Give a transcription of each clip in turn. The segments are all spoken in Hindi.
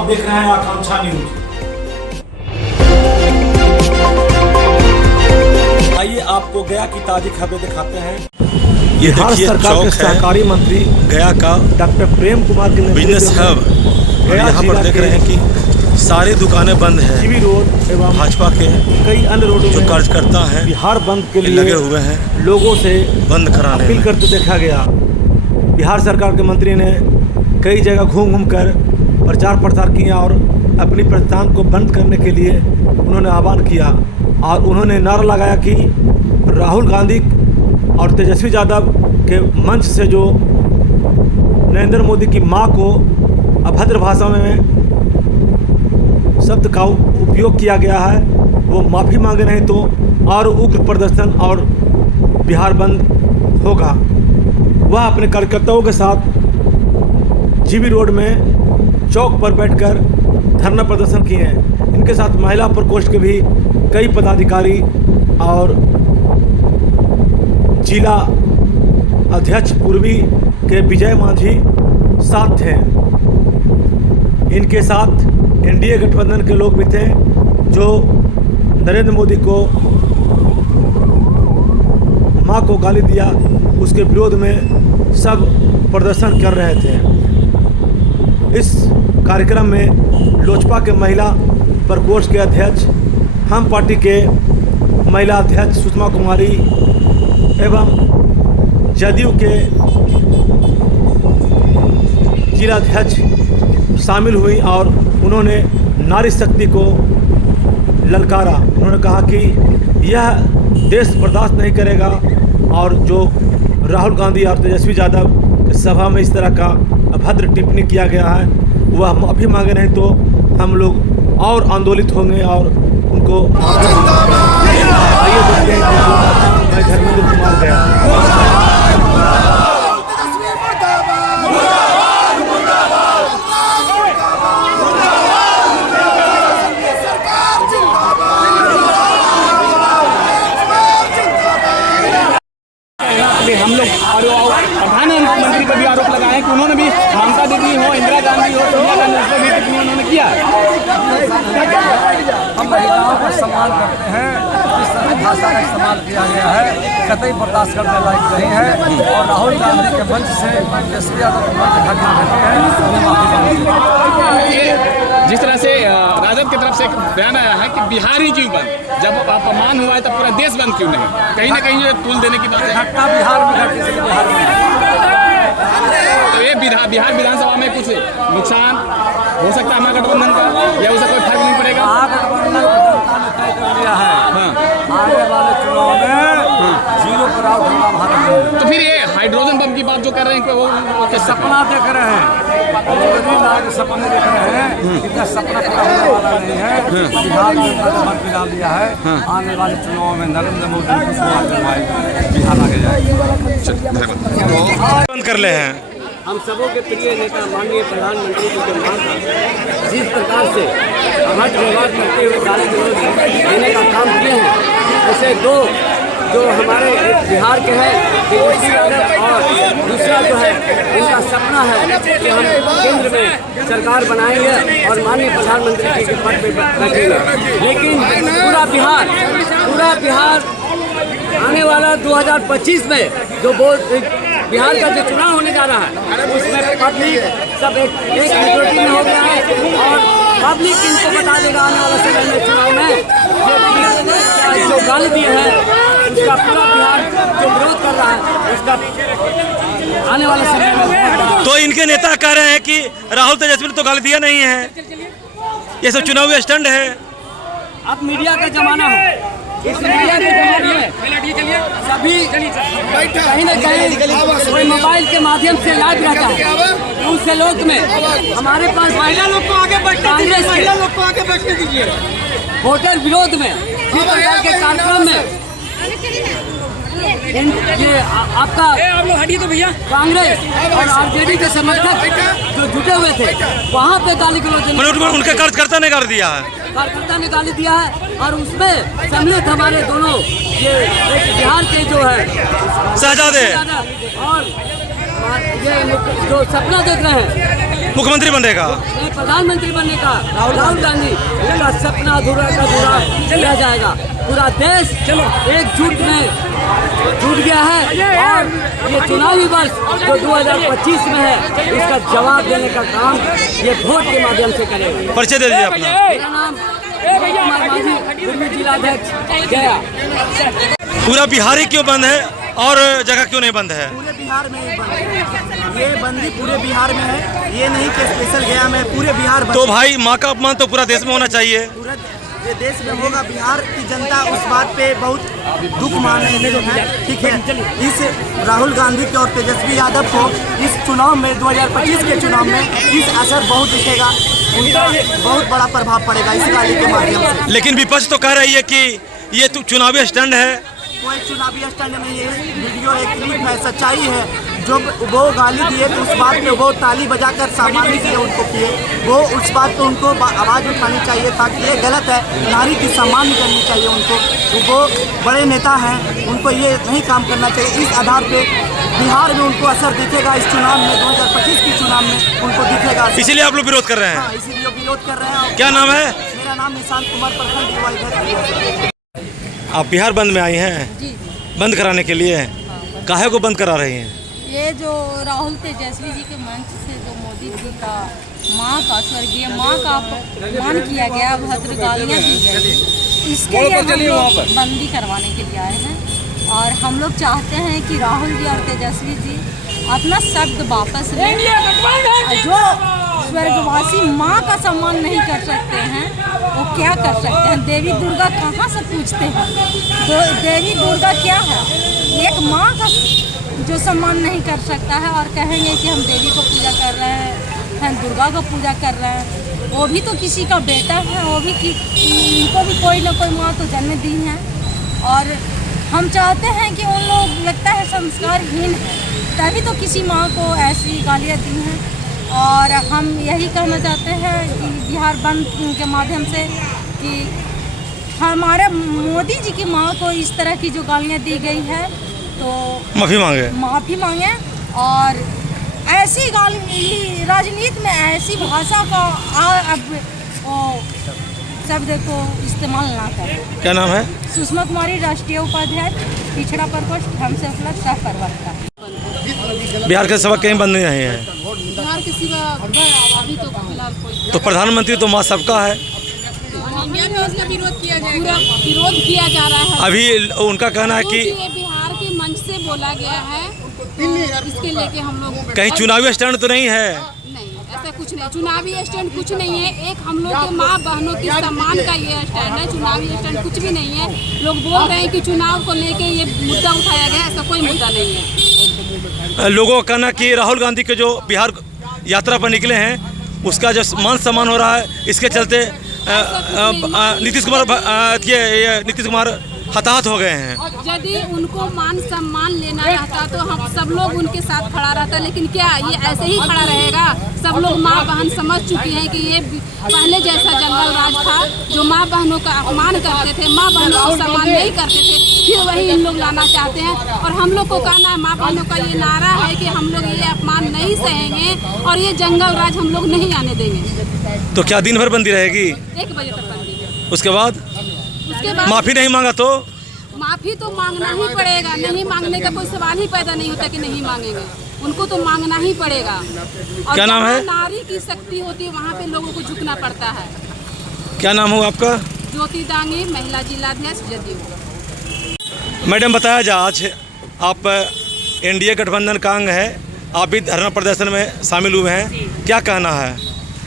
आप देख रहे हैं आकांक्षा न्यूज। आइए आपको गया की ताजी खबरें दिखाते हैं। ये देखिए सरकार के सहकारी मंत्री गया का डॉक्टर प्रेम कुमार के बिजनेस हब। यहाँ पर देख रहे हैं कि सारी दुकानें बंद हैं। जीबी रोड एवं भाजपा के कई अन्य रोडों जो कार्यकर्ता हैं बिहार बंद के लिए लगे हुए हैं, लोगों से बंद कराने अपील करते देखा गया। बिहार सरकार के मंत्री ने कई जगह घूम कर प्रचार प्रसार किया और अपनी प्रस्थान को बंद करने के लिए उन्होंने आह्वान किया और उन्होंने नारा लगाया कि राहुल गांधी और तेजस्वी यादव के मंच से जो नरेंद्र मोदी की मां को अभद्र भाषा में शब्द का उपयोग किया गया है, वो माफ़ी मांगे, नहीं तो और उग्र प्रदर्शन और बिहार बंद होगा। वह अपने कार्यकर्ताओं के साथ जीबी रोड में चौक पर बैठकर धरना प्रदर्शन किए हैं। इनके साथ महिला प्रकोष्ठ के भी कई पदाधिकारी और जिला अध्यक्ष पूर्वी के विजय मांझी साथ थे। इनके साथ एनडीए गठबंधन के लोग भी थे जो नरेंद्र मोदी को मां को गाली दिया, उसके विरोध में सब प्रदर्शन कर रहे थे। इस कार्यक्रम में लोजपा के महिला प्रकोष्ठ के अध्यक्ष, हम पार्टी के महिला अध्यक्ष सुषमा कुमारी एवं जदयू के जिलाध्यक्ष शामिल हुई और उन्होंने नारी शक्ति को ललकारा। उन्होंने कहा कि यह देश बर्दाश्त नहीं करेगा और जो राहुल गांधी और तेजस्वी यादव की सभा में इस तरह का अभद्र टिप्पणी किया गया है, वह माफ़ी मांगे, नहीं तो हम लोग और आंदोलित होंगे और उनको आइए देखते हैं। मैं धर्मेंद्र कुमार गया। हम लोग प्रधानमंत्री पर भी आरोप लगाए हैं कि उन्होंने भी ममता दीदी हो, इंदिरा गांधी हो, सोनिया गांधी, उस पर भी टिप्पणी उन्होंने किया। हम महिलाओं का सम्मान करते हैं, जिस तरह भाषा का इस्तेमाल किया गया है कतई बर्दाश्त करने लायक नहीं है और राहुल गांधी के मंच से तेजस्वी यादव के मंच घटना घटी है, उन्हें माफी मांगनी है। जिस तरह से राजद की तरफ से एक बयान आया है कि बिहार ही क्यों बंद, जब अपमान हुआ है तब पूरा देश बंद क्यों नहीं? कहीं ना कहीं तुल देने की बात है। घटना बिहार में घटी, इसलिए बिहार में तो ये बिहार विधानसभा में कुछ नुकसान हो सकता है महागठबंधन का, या उससे कोई फर्क नहीं पड़ेगा? महागठबंधन जनता ने तय कर लिया है। आने वाले चुनाव में जीरो पर आउट होगा भारत। तो फिर ये हाइड्रोजन बम की बात जो कर रहे हैं वो सपना देख रहे हैं, सपने देख रहे हैं, इतना सपना पूरा होने वाला नहीं है। बिहार में मन पिला दिया है, आने वाले चुनाव में नरेंद्र मोदी को सुधार करवाएगा, बिहार आगे जाएगा। बंद कर ले हैं। हम सबों के प्रिय नेता माननीय प्रधानमंत्री जी के मांग पर जिस प्रकार से अभद्र व्यवहार करते हुए गाली गलौज देने का काम किए हैं, ऐसे दो जो हमारे बिहार के हैं तेजस्वी यादव और दूसरा जो है इनका सपना है कि हम केंद्र में सरकार बनाएंगे और माननीय प्रधानमंत्री जी के पद पर बैठेंगे। लेकिन पूरा बिहार आने वाला 2025 में जो बिहार का जो चुनाव होने जा रहा है उसमें पब्लिक सब एक मेजोरिटी में हो गया है और पब्लिक इनको बता देगा आने वाला समय में चुनाव में जो गाली दिए हैं उसका पूरा बिहार जो विरोध कर रहा है उसका आने वाले समय में। तो इनके नेता कह रहे हैं कि राहुल तेजस्वी ने तो गाली दिया नहीं है, ये सब चुनावी स्टंट है। अब मीडिया का जमाना है, इस मीडिया के जमाने में सभी कहीं न कहीं कोई मोबाइल के माध्यम से लाइव रहता है, उससे लोग में हमारे पास महिला लोग को आगे बैठने दीजिए। वोटर विरोध में जिस प्रकार के कार्यक्रम में ये आपका तो भैया कांग्रेस और आरजेडी के समर्थक जो जुटे हुए थे वहाँ पे गाली गलौज उनके कार्यकर्ता ने कर दिया है, कार्यकर्ता ने गाली दिया है और उसमें सम्मिलित हमारे दोनों ये बिहार के जो है शहजादे और ये जो सपना देख रहे हैं मुख्यमंत्री बनेगा। नहीं, प्रधानमंत्री बनने का राहुल गांधी उनका सपना अधूरा का अधूरा रह जाएगा। पूरा देश एकजुट में जुट गया है और ये चुनावी वर्ष जो 2025 में है इसका जवाब देने का काम ये वोट के माध्यम से करेगा। परिचय दे दीजिए अपना। मेरा नाम कुमार माझी, दुर्मी जिलाध्यक्ष गया। पूरा बिहार ही क्यों बंद है और जगह क्यों नहीं बंद है? पूरे बिहार में ही बंद है, ये बंदी पूरे बिहार में है, ये नहीं कि स्पेशल गया में, पूरे बिहार बंद। तो भाई माँ का अपमान तो पूरा देश में होना चाहिए। पूरा ये देश में होगा। बिहार की जनता उस बात पे बहुत दुख मान रही है। ठीक है, इस राहुल गांधी के और तेजस्वी यादव को इस चुनाव में 2025 के चुनाव में इस असर बहुत दिखेगा, उनका बहुत बड़ा प्रभाव पड़ेगा इस रैली के माध्यम से। लेकिन विपक्ष तो कह रही है कि ये तो चुनावी स्टंट है। कोई चुनावी स्टंट नहीं है, वीडियो एक क्लिप है, सच्चाई है। जो वो गाली दिए तो उस बात पे वो ताली बजाकर सामान्य किए उनको किए, वो उस बात पे उनको आवाज़ उठानी चाहिए था कि ये गलत है, नारी की सम्मान करनी चाहिए उनको। वो बड़े नेता हैं, उनको ये नहीं काम करना चाहिए। इस आधार पे बिहार में उनको असर दिखेगा, इस चुनाव में 2025 के चुनाव में उनको दिखेगा। इसीलिए आप लोग विरोध कर रहे हैं? हाँ, इसीलिए विरोध कर रहे हैं। क्या नाम है? मेरा नाम निशांत कुमार, प्रखंड युवा अध्यक्ष। आप बिहार बंद में आई हैं? जी, बंद कराने के लिए काहे को बंद करा रही हैं? ये जो राहुल तेजस्वी जी के मंच से जो मोदी जी का माँ का स्वर्गीय माँ का अपमान किया गया, भद्र गालियाँ दी गई, इसके लिए हम लोग बंदी करवाने के लिए आए हैं। और हम लोग चाहते हैं कि राहुल जी और तेजस्वी जी अपना शब्द वापस लें। जो स्वर्गवासी माँ का सम्मान नहीं कर सकते हैं वो क्या कर सकते हैं? देवी दुर्गा कहाँ से पूछते हैं? देवी दुर्गा क्या है? एक माँ का जो सम्मान नहीं कर सकता है और कहेंगे कि हम देवी को पूजा कर रहे हैं, हम दुर्गा को पूजा कर रहे हैं। वो भी तो किसी का बेटा है, वो भी उनको भी कोई ना कोई माँ तो जन्म दी है। और हम चाहते हैं कि उन लोग लगता है संस्कारहीन है, तभी तो किसी माँ को ऐसी गालियाँ दी हैं। और हम यही कहना चाहते हैं कि बिहार बंद के माध्यम से कि हमारे मोदी जी की माँ को इस तरह की जो गालियाँ दी गई है तो माफ़ी मांगे और ऐसी गाली राजनीति में ऐसी भाषा का अब शब्द को इस्तेमाल ना करें। क्या नाम है? सुषमा कुमारी, राष्ट्रीय उपाध्यक्ष, पिछड़ा प्रकोष्ठ, हमसे अपना सह प्रवक्ता। बिहार के सिवा कहीं बंद नहीं रहे हैं? बिहार के सिवा अभी तो फिलहाल कोई। तो प्रधानमंत्री तो माँ सबका है। इंडिया में उसका विरोध किया जाएगा, विरोध किया जा रहा है। अभी उनका कहना है कि ये बिहार के मंच से बोला गया है, इसके लेके हम लोग कहीं चुनावी स्टैंड तो नहीं है? नहीं, ऐसा कुछ नहीं, चुनावी स्टैंड कुछ नहीं है। एक हम लोग के माँ बहनों की सम्मान का ये स्टैंड है, चुनावी स्टैंड कुछ भी नहीं है। लोग बोल रहे हैं कि चुनाव को लेके ये मुद्दा उठाया गया, ऐसा कोई मुद्दा नहीं है। लोगों का कहना कि राहुल गांधी के जो बिहार यात्रा पर निकले हैं उसका जो मान सम्मान हो रहा है, इसके चलते नीतीश कुमार हताहत हो गए हैं। यदि उनको मान सम्मान लेना रहता तो हम सब लोग उनके साथ खड़ा रहता, लेकिन क्या ये ऐसे ही खड़ा रहेगा? सब लोग माँ बहन समझ चुकी हैं कि ये पहले जैसा जंगल राज था, जो माँ बहनों का अपमान करते थे, माँ बहनों को सम्मान नहीं करते थे, फिर वही इन लोग लाना चाहते हैं। और हम लोग को कहना है, माँ बहनों का ये नारा है कि हम लोग ये अपमान नहीं सहेंगे और ये जंगल राज हम लोग नहीं आने देंगे। तो क्या दिन भर बंदी रहेगी? 1 बजे तक बंदी है। उसके बाद माफ़ी नहीं मांगा तो? माफ़ी तो मांगना ही पड़ेगा, नहीं मांगने का कोई सवाल ही पैदा नहीं होता कि नहीं मांगेंगे, उनको तो मांगना ही पड़ेगा। और क्या नाम है? नारी की शक्ति होती है वहाँ पे लोगों को झुकना पड़ता है। क्या नाम हो आपका? ज्योति दांगी, महिला जिलाध्यक्ष, जदयू। मैडम बताया जा, आज आप एनडीए गठबंधन का अंग है, आप भी धरना प्रदर्शन में शामिल हुए हैं, क्या कहना है?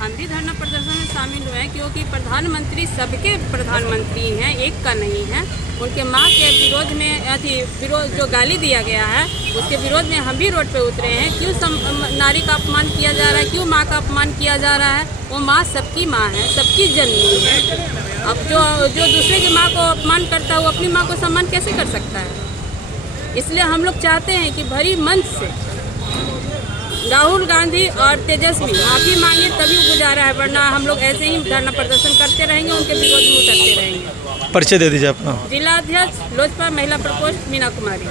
हम भी धरना प्रदर्शन में शामिल हुए हैं क्योंकि प्रधानमंत्री सबके प्रधानमंत्री हैं, एक का नहीं है। उनके माँ के विरोध में विरोध जो गाली दिया गया है उसके विरोध में हम भी रोड पे उतरे हैं। क्यों नारी का अपमान किया जा रहा है, क्यों माँ का अपमान किया जा रहा है? वो माँ सबकी माँ है, सबकी जननी है। अब जो दूसरे की माँ को अपमान करता है वो अपनी माँ को सम्मान कैसे कर सकता है? इसलिए हम लोग चाहते हैं कि भरी मंच से राहुल गांधी और तेजस्वी माफ़ी मांगे तभी गुजारा है, वरना हम लोग ऐसे ही धरना प्रदर्शन करते रहेंगे, उनके विरोध में उतरते रहेंगे। परिचय दे दीजिए अपना। जिलाध्यक्ष लोजपा महिला प्रकोष्ठ मीना कुमारी।